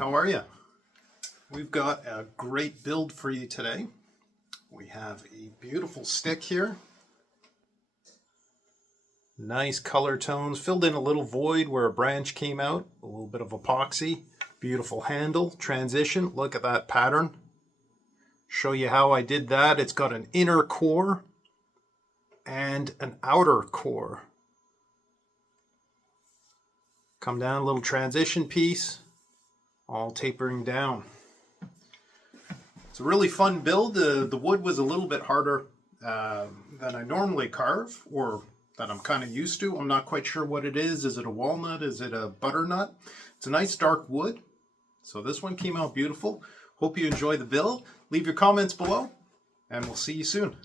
how are you? We've got a great build for you today. We have a beautiful stick here. Nice color tones, filled in a little void where a branch came out, a little bit of epoxy. Beautiful handle, transition, look at that pattern. Show you how I did that. It's got an inner core and an outer core. Come down, a little transition piece, all tapering down. It's a really fun build. The wood was a little bit harder than I normally carve, or that I'm kind of used to. I'm not quite sure what it is. Is it a walnut? Is it a butternut? It's a nice dark wood. So this one came out beautiful. Hope you enjoy the build. Leave your comments below, and we'll see you soon.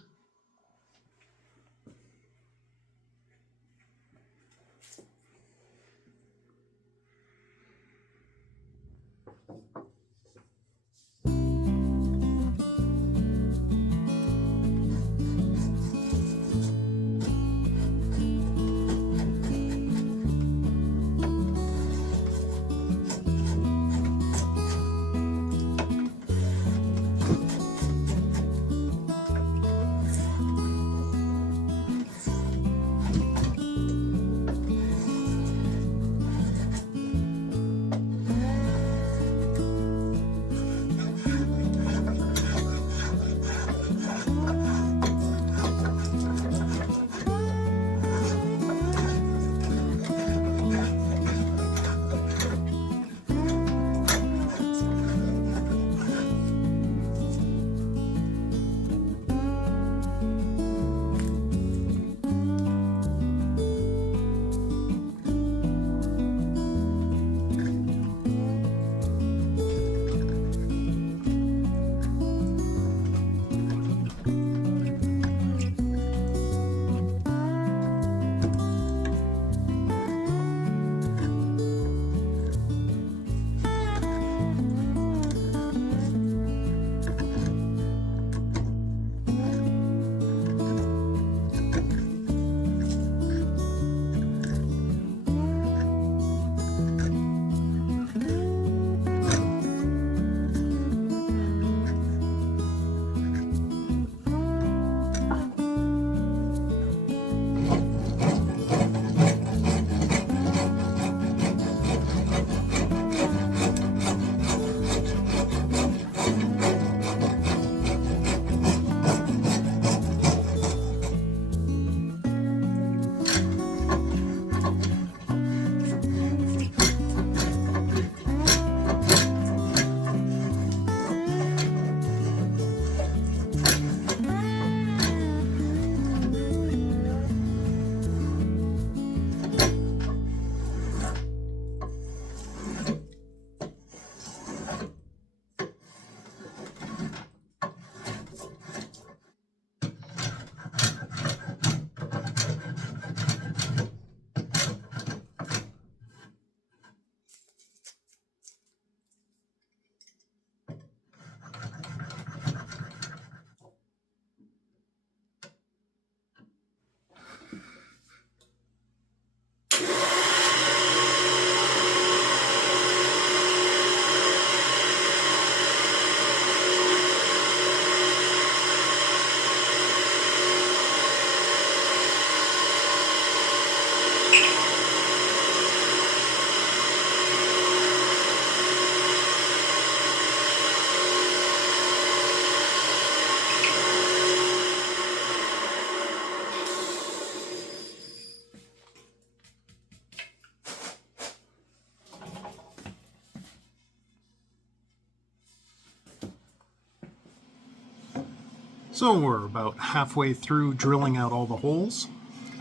So we're about halfway through drilling out all the holes,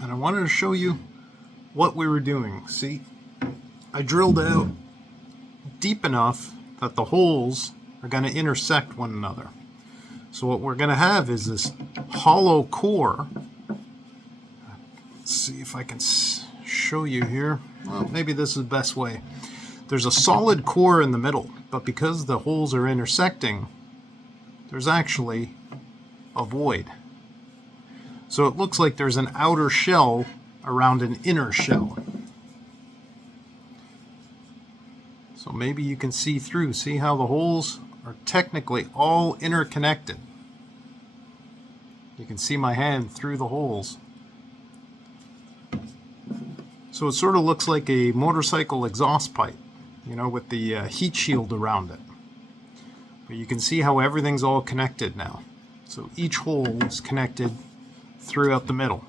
and I wanted to show you what we were doing. See, I drilled out deep enough that the holes are going to intersect one another. So what we're going to have is this hollow core. Let's see if I can show you here. Well, maybe this is the best way. There's a solid core in the middle, but because the holes are intersecting, there's actually a void. So it looks like there's an outer shell around an inner shell. So maybe you can see through. See how the holes are technically all interconnected. You can see my hand through the holes. So it sort of looks like a motorcycle exhaust pipe, you know, with the heat shield around it. But you can see how everything's all connected now. So each hole is connected throughout the middle.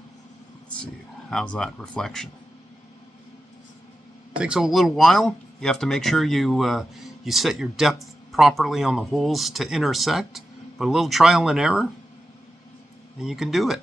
Let's see, how's that reflection? Takes a little while. You have to make sure you set your depth properly on the holes to intersect, but a little trial and error, and you can do it.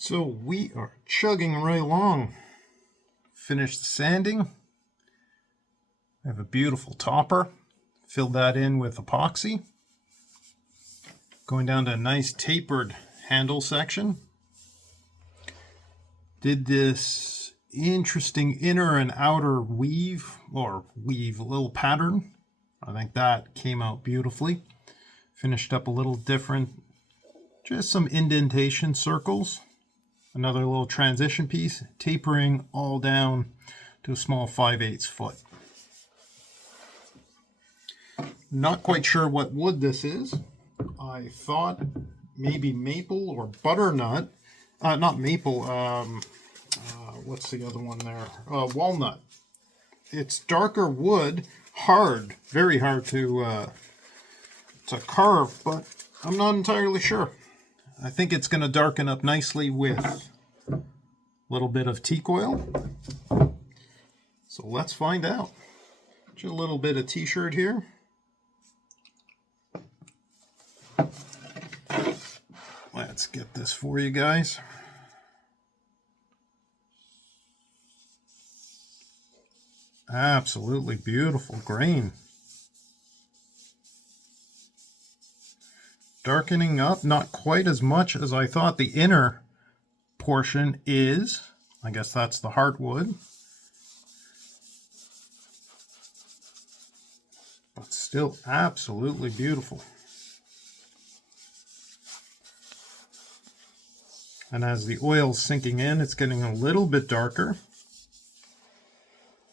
So we are chugging right along. Finished the sanding. I have a beautiful topper. Filled that in with epoxy. Going down to a nice tapered handle section. Did this interesting inner and outer weave, a little pattern. I think that came out beautifully. Finished up a little different, just some indentation circles. Another little transition piece, tapering all down to a small 5/8 foot. Not quite sure what wood this is. I thought maybe maple or butternut. Not maple, what's the other one there? Walnut. It's darker wood, hard, very hard to carve, but I'm not entirely sure. I think it's going to darken up nicely with a little bit of teak oil. So let's find out. Just a little bit of t-shirt here. Let's get this for you guys. Absolutely beautiful grain. Darkening up, not quite as much as I thought the inner portion is. I guess that's the heartwood. But still absolutely beautiful. And as the oil's sinking in, it's getting a little bit darker.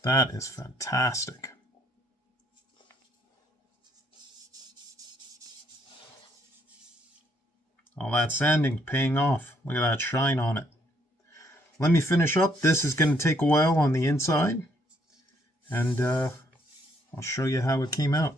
That is fantastic. All that sanding's paying off. Look at that shine on it. Let me finish up. This is going to take a while on the inside. And I'll show you how it came out.